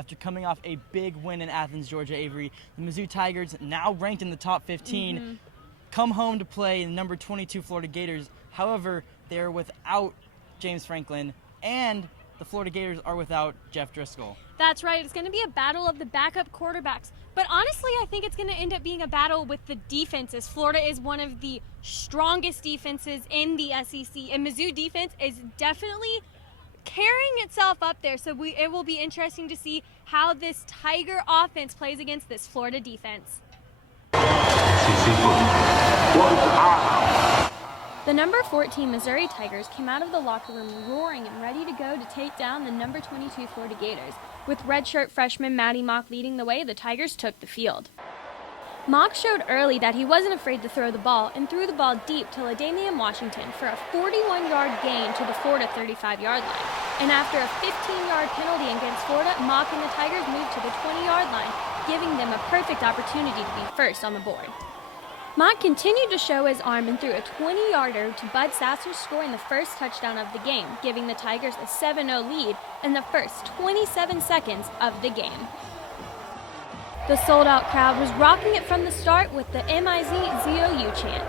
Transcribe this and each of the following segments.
After coming off a big win in Athens, Georgia, Avery, the Mizzou Tigers, now ranked in the top 15, come home to play the number 22 Florida Gators. However, they are without James Franklin, and the Florida Gators are without Jeff Driscoll. That's right. It's going to be a battle of the backup quarterbacks. But honestly, I think it's going to end up being a battle with the defenses. Florida is one of the strongest defenses in the SEC, and Mizzou defense is definitely carrying itself up there. So it will be interesting to see how this Tiger offense plays against this Florida defense. The number 14 Missouri Tigers came out of the locker room roaring and ready to go to take down the number 22 Florida Gators. With redshirt freshman Maddie Mock leading the way, the Tigers took the field. Mock showed early that he wasn't afraid to throw the ball and threw the ball deep to LaDamian Washington for a 41-yard gain to the Florida 35-yard line. And after a 15-yard penalty against Florida, Mock and the Tigers moved to the 20-yard line, giving them a perfect opportunity to be first on the board. Mock continued to show his arm and threw a 20-yarder to Bud Sasser, scoring the first touchdown of the game, giving the Tigers a 7-0 lead in the first 27 seconds of the game. The sold-out crowd was rocking it from the start with the MIZZOU chant.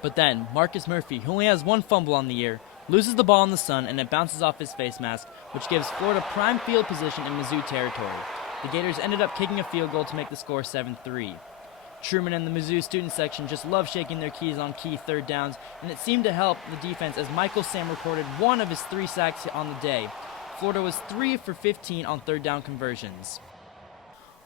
But then, Marcus Murphy, who only has one fumble on the year, loses the ball in the sun and it bounces off his face mask, which gives Florida prime field position in Mizzou territory. The Gators ended up kicking a field goal to make the score 7-3. Truman and the Mizzou student section just love shaking their keys on key third downs, and it seemed to help the defense as Michael Sam recorded one of his 3 sacks on the day. Florida was 3 for 15 on third down conversions.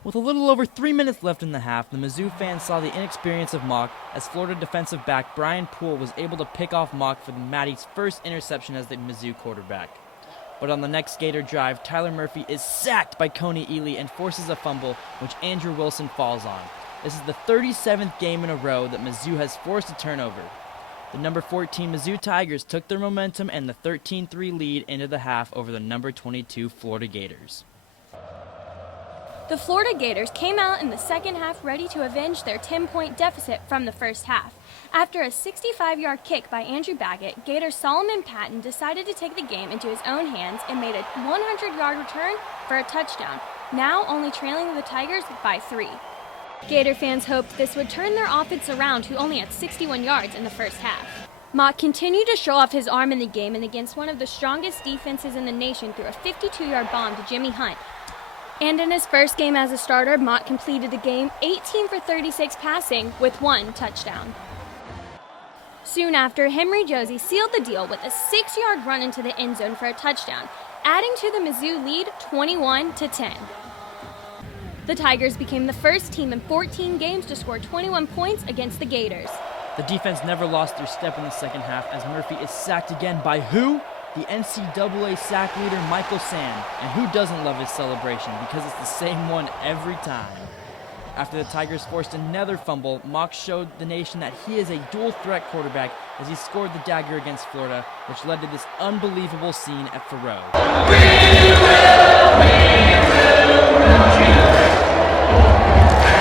With a little over 3 minutes left in the half, the Mizzou fans saw the inexperience of Mock as Florida defensive back Brian Poole was able to pick off Mock for Maddie's first interception as the Mizzou quarterback. But on the next Gator drive, Tyler Murphy is sacked by Coney Ely and forces a fumble, which Andrew Wilson falls on. This is the 37th game in a row that Mizzou has forced a turnover. The number 14 Mizzou Tigers took their momentum and the 13-3 lead into the half over the number 22 Florida Gators. The Florida Gators came out in the second half ready to avenge their 10-point deficit from the first half. After a 65-yard kick by Andrew Baggett, Gator Solomon Patton decided to take the game into his own hands and made a 100-yard return for a touchdown, now only trailing the Tigers by 3. Gator fans hoped this would turn their offense around, who only had 61 yards in the first half. Mock continued to show off his arm in the game and against one of the strongest defenses in the nation threw a 52-yard bomb to Jimmy Hunt. And in his first game as a starter, Mock completed the game 18 for 36 passing with 1 touchdown. Soon after, Henry Josie sealed the deal with a 6-yard run into the end zone for a touchdown, adding to the Mizzou lead 21-10. The Tigers became the first team in 14 games to score 21 points against the Gators. The defense never lost their step in the second half as Murphy is sacked again by who? The NCAA sack leader Michael Sam. And who doesn't love his celebration because it's the same one every time. After the Tigers forced another fumble, Mock showed the nation that he is a dual-threat quarterback as he scored the dagger against Florida, which led to this unbelievable scene at Faurot.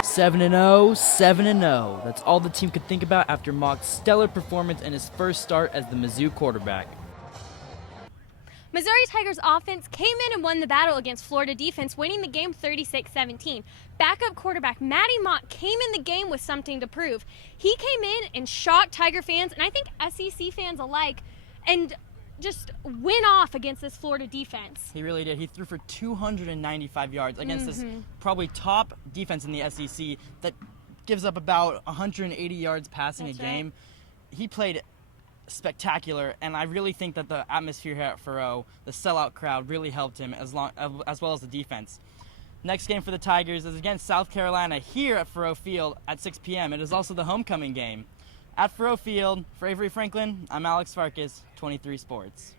7-0, 7-0. That's all the team could think about after Mock's stellar performance in his first start as the Mizzou quarterback. Missouri Tigers offense came in and won the battle against Florida defense, winning the game 36-17. Backup quarterback Maddie Mock came in the game with something to prove. He came in and shocked Tiger fans, and I think SEC fans alike, and just went off against this Florida defense. He really did. He threw for 295 yards against this probably top defense in the SEC that gives up about 180 yards passing a game. Right. He played spectacular, and I really think that the atmosphere here at Faurot, the sellout crowd, really helped him as well as the defense. Next game for the Tigers is against South Carolina here at Faurot Field at 6 p.m. It is also the homecoming game. At Faurot Field, for Avery Franklin, I'm Alex Farkas, 23 Sports.